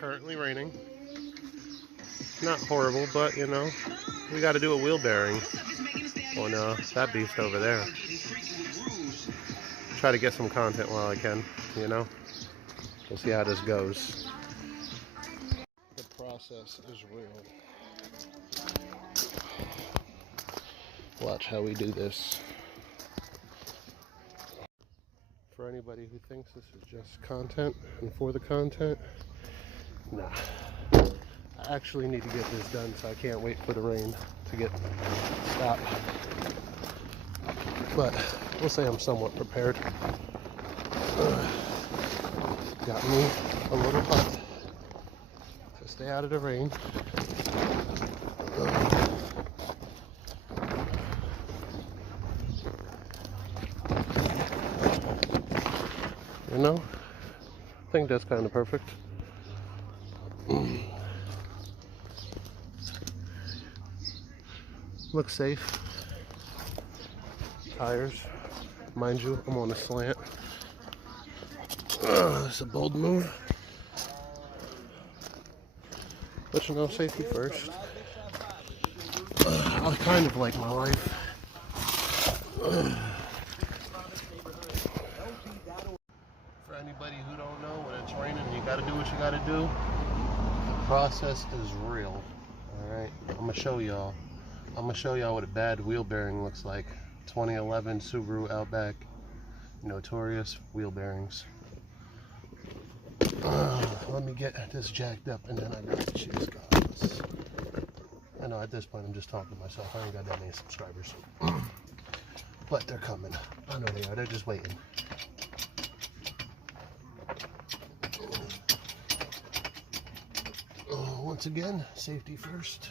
currently raining. Not horrible, but you know, we got to do a wheel bearing on that beast over there. Try to get some content while I can, you know. We'll see how this goes. The process is real. Watch how we do this. For anybody who thinks this is just content and for the content, nah. I actually need to get this done, so I can't wait for the rain to get stopped. But we'll say I'm somewhat prepared. Got me a little hut to stay out of the rain. You know, I think that's kind of perfect. Looks safe. Tires, mind you, I'm on a slant. It's a bold move. But you know, safety first. I kind of like my life. For anybody who don't know, when it's raining, you gotta do what you gotta do. The process is real. Alright, I'm gonna show y'all. I'm gonna show y'all what a bad wheel bearing looks like. 2011 Subaru Outback, notorious wheel bearings. Let me get this jacked up and then I got the cheese guys. I know at this point I'm just talking to myself. I ain't got that many subscribers. But they're coming. I know they are. They're just waiting. Once again, safety first.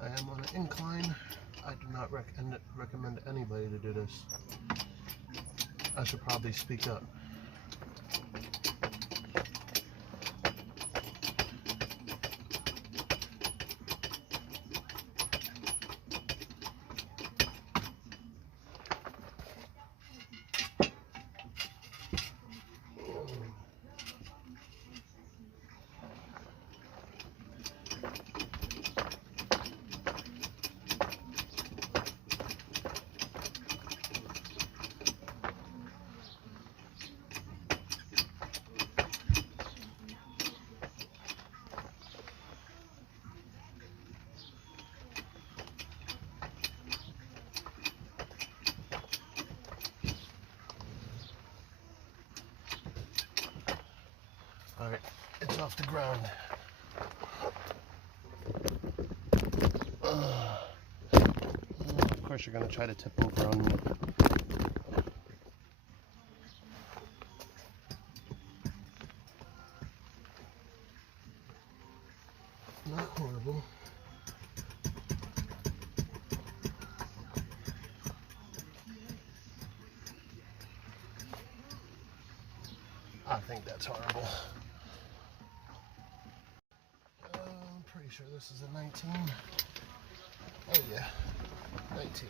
I am on an incline. I do not recommend anybody to do this. I should probably speak up. Alright, it's off the ground. Of course you're going to try to tip over on me. Not horrible. I think that's horrible. I'm pretty sure this is a 19. Oh yeah, 19.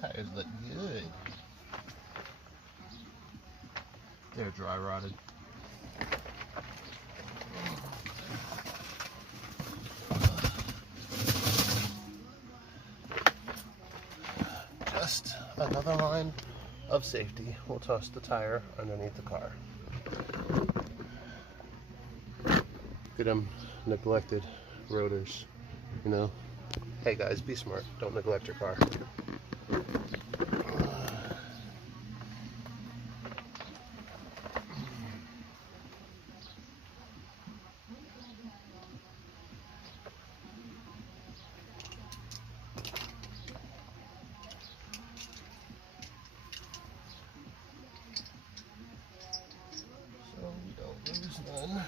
Tires look good. They're dry rotted. just another line of safety. We'll toss the tire underneath the car. Look at them neglected rotors, you know. Hey guys, be smart. Don't neglect your car. So we don't lose none.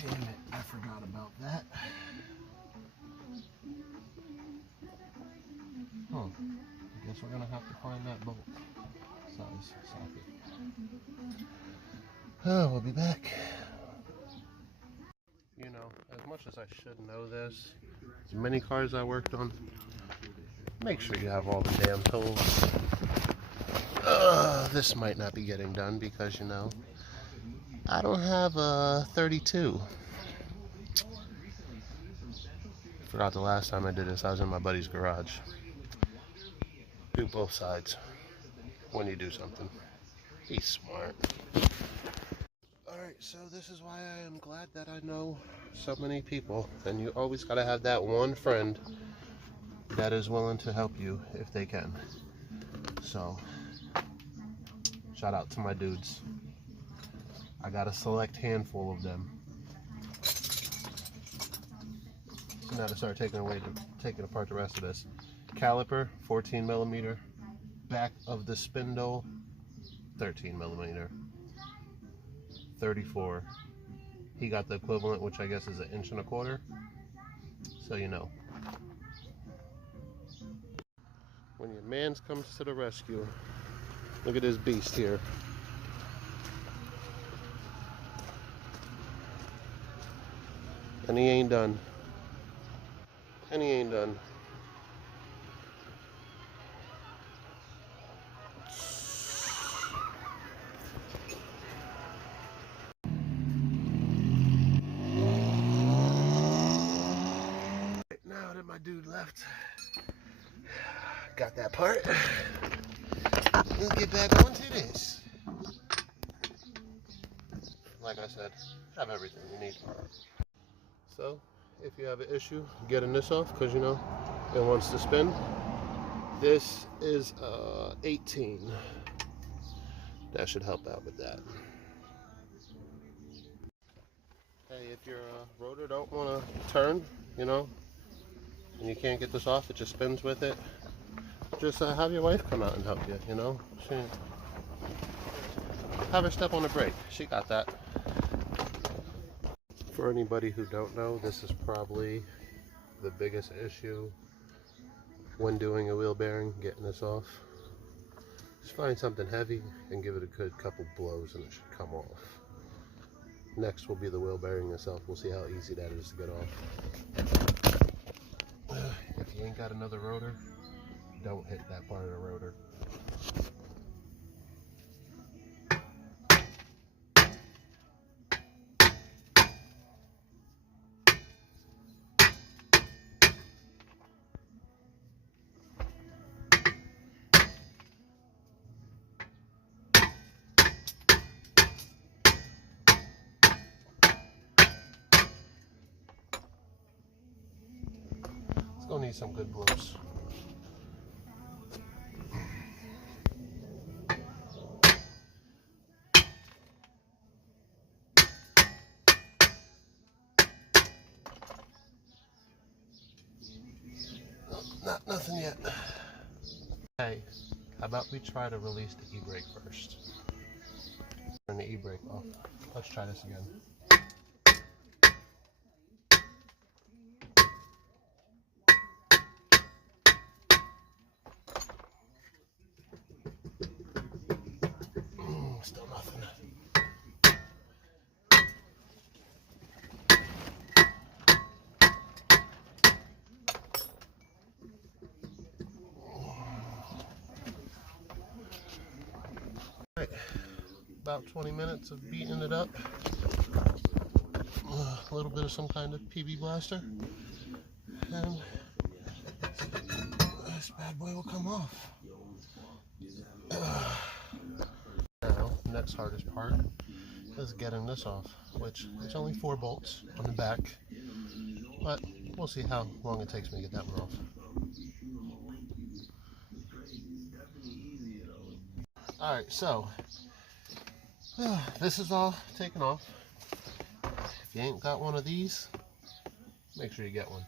Damn it, I forgot about that. I guess we're gonna have to find that bolt size socket. Oh, we'll be back. You know, as much as I should know this, as many cars I worked on, make sure you have all the damn tools. This might not be getting done because, you know, I don't have a 32. Forgot the last time I did this, I was in my buddy's garage. Do both sides when you do something. Be smart. Alright, so this is why I am glad that I know so many people. And you always gotta have that one friend that is willing to help you if they can. So, shout out to my dudes. I got a select handful of them. So now to start taking apart the rest of this. Caliper, 14 millimeter. Back of the spindle, 13 millimeter. 34. He got the equivalent, which I guess is 1.25 inches. So you know. When your man's comes to the rescue, look at this beast here. And he ain't done. And he ain't done. Now that my dude left, got that part. Let's get back onto this. Like I said, have everything you need. So, if you have an issue getting this off, because you know it wants to spin, this is 18. That should help out with that. Hey, if your rotor don't want to turn, you know, and you can't get this off, it just spins with it, just have your wife come out and help you, you know. Have her step on the brake. She got that. For anybody who don't know, this is probably the biggest issue when doing a wheel bearing, getting this off. Just find something heavy and give it a good couple blows and it should come off. Next will be the wheel bearing itself. We'll see how easy that is to get off. If you ain't got another rotor, don't hit that part of the rotor. It's gonna need some good blows. Nothing yet. Hey, how about we try to release the e-brake first? Turn the e-brake off. Let's try this again. Still nothing. about 20 minutes of beating it up. A little bit of some kind of PB blaster, and this bad boy will come off. Now, next hardest part is getting this off, which it's only 4 bolts on the back, but we'll see how long it takes me to get that one off. Alright, so this is all taken off. If you ain't got one of these, make sure you get one.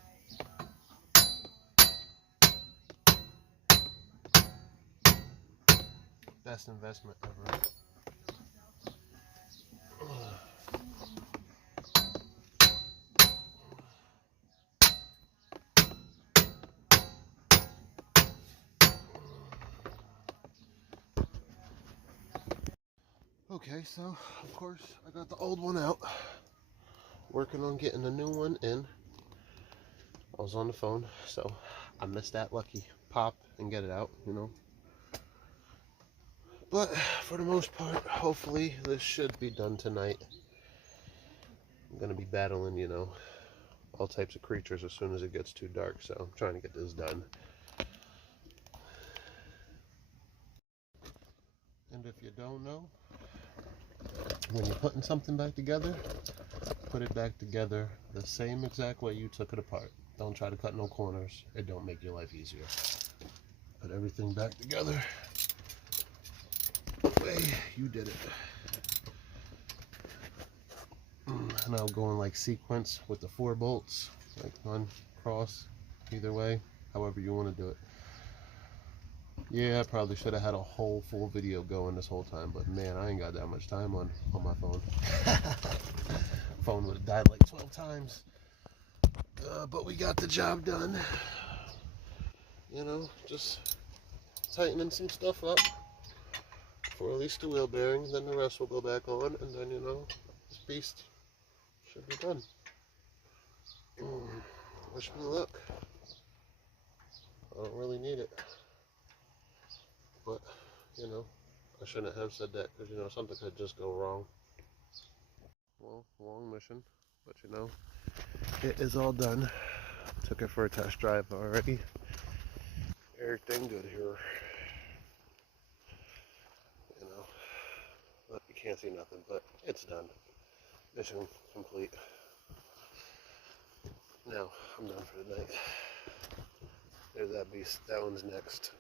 Best investment ever. Okay, so of course I got the old one out. Working on getting a new one in. I was on the phone, so I missed that lucky pop and get it out, you know. But for the most part, hopefully this should be done tonight. I'm gonna be battling, you know, all types of creatures as soon as it gets too dark, so I'm trying to get this done. And if you don't know, when you're putting something back together, put it back together the same exact way you took it apart. Don't try to cut no corners. It don't make your life easier. Put everything back together the way you did it. And I'll go in like sequence with the 4 bolts, like on cross, either way, however you want to do it. Yeah, I probably should have had a whole full video going this whole time, but man, I ain't got that much time on my phone. Phone would have died like 12 times. But we got the job done. You know, just tightening some stuff up for at least the wheel bearing, then the rest will go back on, and then, you know, this beast should be done. Wish me luck. I don't really need it. But, you know, I shouldn't have said that because, you know, something could just go wrong. Well, long mission, but you know, it is all done. Took it for a test drive already. Everything good here. You know, look, you can't see nothing, but it's done. Mission complete. Now, I'm done for the night. There's that beast. That one's next.